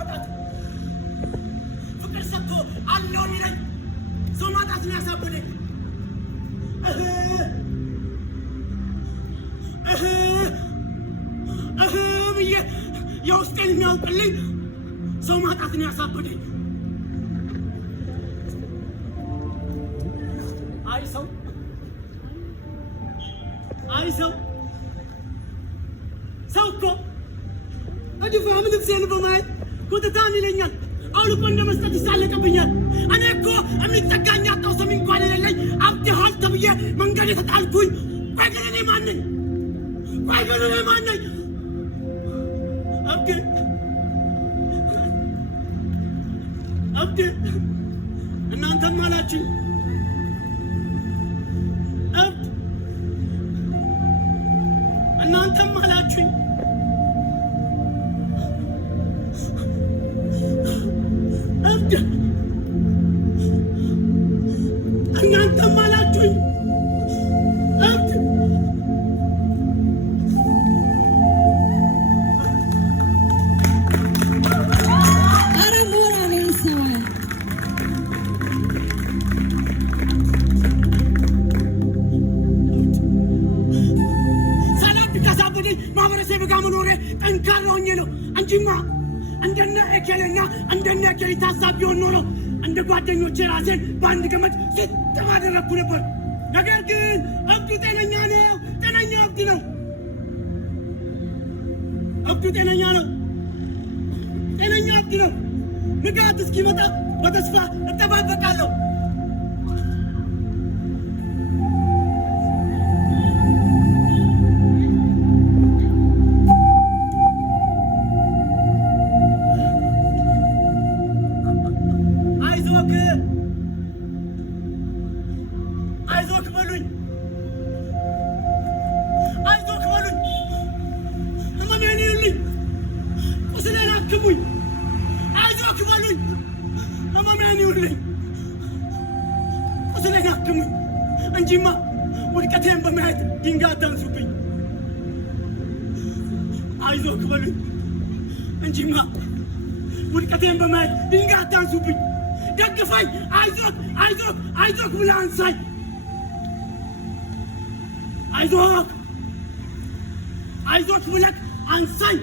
ማጣት ፍቅር ሰጥቶ አለው ይለኝ ሰው ማጣት ነው ያሳበደኝ ብዬ የውስጤን የሚያውቅልኝ ሰው ማጣት ነው ያሳበደኝ ሰው እኮ እድፋ ምንም ሲል በማየት ኮተታን ይለኛል አውልቆ እንደመስጠት ይሳለቅብኛል እኔ እኮ የሚጠጋኝ አጣው ሰው እንኳን የሌለኝ አብድሃል ተብዬ መንገድ የተጣልኩኝ ቆይ ግን እኔ ማን ነኝ አብድ እናንተም አላችሁ እናንተም አላችሁኝ እብድ እናንተም አላችሁኝ እብድ ኧረ ሞራል ያንሰዋል ማህበረሰብ ጋር መኖሬ ጠንካራ ሆኜ ነው እንጂማ እንደነ እከለና እንደነ እከሌ ታሳቢ ቢሆን ኖሮ እንደ ጓደኞቼ ራሴን በአንድ ገመድ ስጥ ባደረግኩ ነበር ነገር ግን እብዱ ጤነኛ ነው ጤነኛ እብድ ነው ንጋት እስኪመጣ በተስፋ እጠባበቃለሁ አይዞክ በሉኝ ህመሜን ይዩልኝ ቁስሌን አክሙኝ አይዞክ በሉኝ ህመሜን ይዩልኝ ቁስሌን አክሙኝ እንጂማ ውድቀቴን በማየት ድንጋይ አታንሱብኝ አይዞክ በሉኝ እንጂማ ውድቀቴን በማየት ድንጋይ አታንሱብኝ ደግፈኝ አይዞክ ብለህ አንሳኝ አይዞክ ብለህ አንሳኝ